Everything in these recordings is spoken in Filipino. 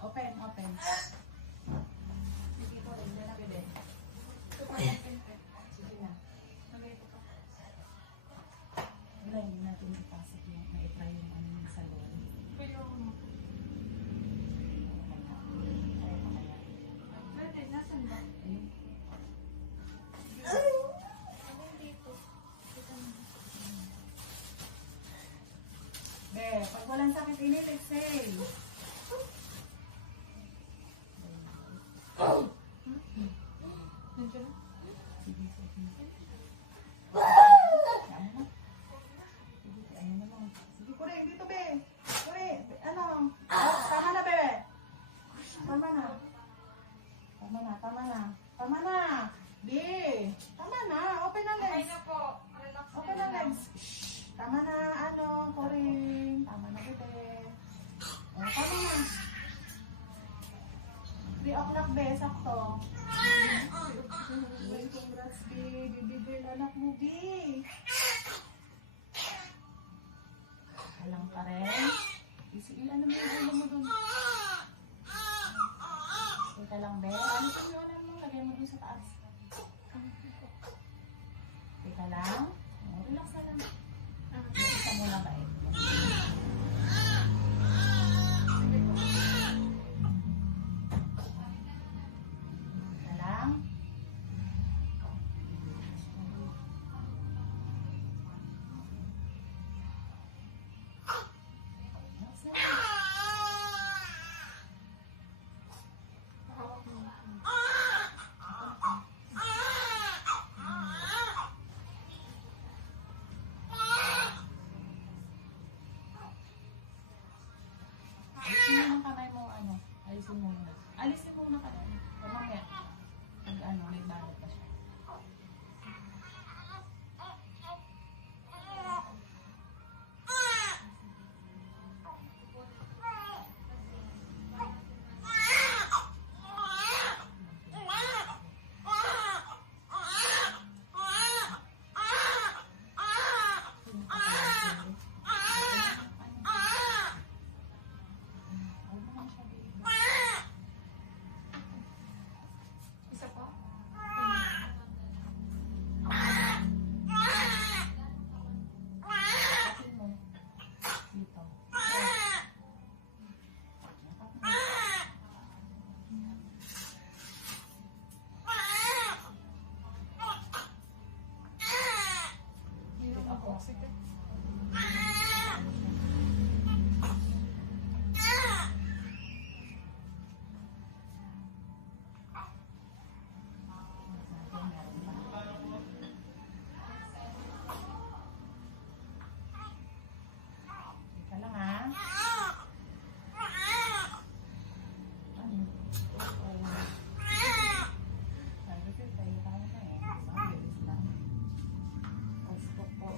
Open, open. Sige po, hindi na pwede. Ito po, open. Sige na. Wala, hindi natin ipasok yung na-try yung ano yung salon. Pero, pwede, nasan ba? Be, pag walang sakit init, exhale. Nandiyan na? Sige, sige. Ano na lang. Sige, kure, dito, be. Kure, ano? Tama na, be. Tama na. Tama na, tama na. Tama na. Be. Tama na. Open ang Okay legs. na po. Relax Open na ang lang. legs. Tama na, ano, Coring. Tama na, bebe. O, tama na. 3 o'clock, be. Sakto. Uy, congrats, be. Baby girl, anak mo, be. Alang ka rin. Isigil, ano mo yung ulo mo dun? Teka lang, be. Ano sa iyo, ano mo? Lagyan mo dun sa taas. Teka lang. O, relax na lang. Isa muna ba eh? Teka lang. Relax na. Hawak mo. Alisin mo ng kamay mo, ano? Alisin mo muna. Alisin mo muna kamay mo. Mamaya. Pag ano, may balot pa siya. Isa pa? Alisin mo. Dito. Hindi ako. Sige. Teka lang ha. Ano? Sabi ko, tayo tayo na eh. Bilis lang. Gusto po.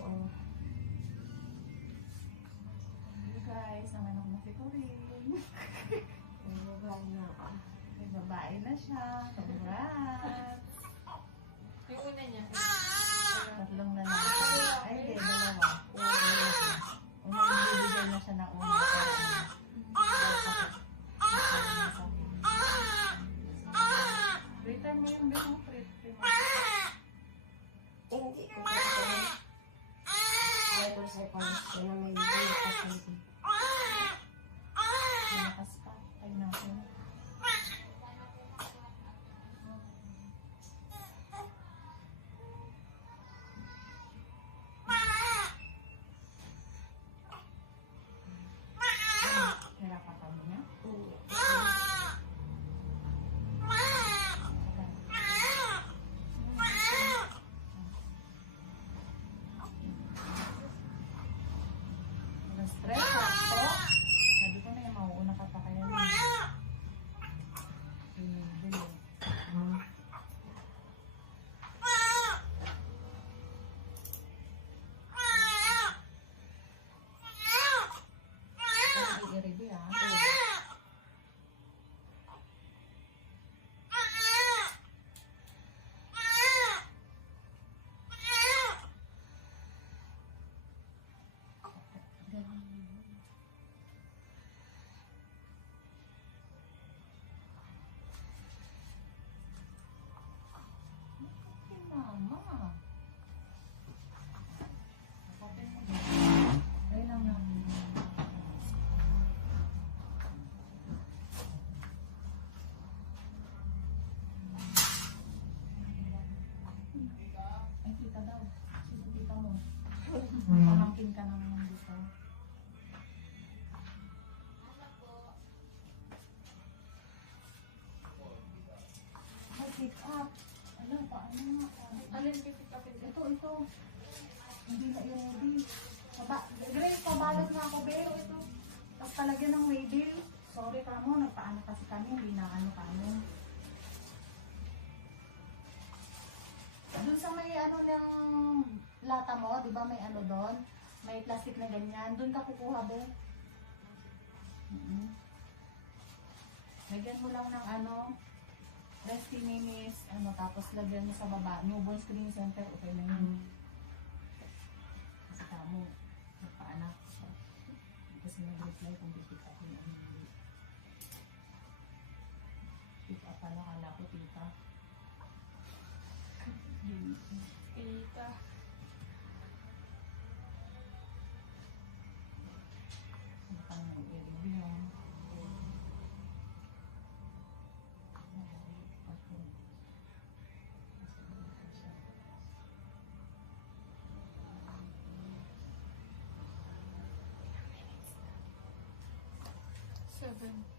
You guys, ang anak mo si Corinne. May babae na siya. Congrats. Yung una niya. Tatlong na lang. Ay, hindi. Dalawa. Una, ibibigay na siya na una. Return mo yung best mo, return mo. Hindi ko kasi 5 seconds. Yan ang may bigay kasi. Malakas pa. Ay, naku. nakalagyan ng waybill. Sorry ka mo, nagpaano kasi kami, hindi na ano kami. Doon sa may ano ng lata mo, di ba may ano doon? May plastic na ganyan. Doon ka kukuha, be. Lagyan mo lang ng ano, Resty Minis, ano, tapos lagyan mo sa baba, newborn screening center, okay na yun. Kasi kamo, nagpaanak. So, kasi nag-reply kung pipick up yung ano. Pick up pala, kala ko tita. Tita. Ano pa naman i-review? Seven.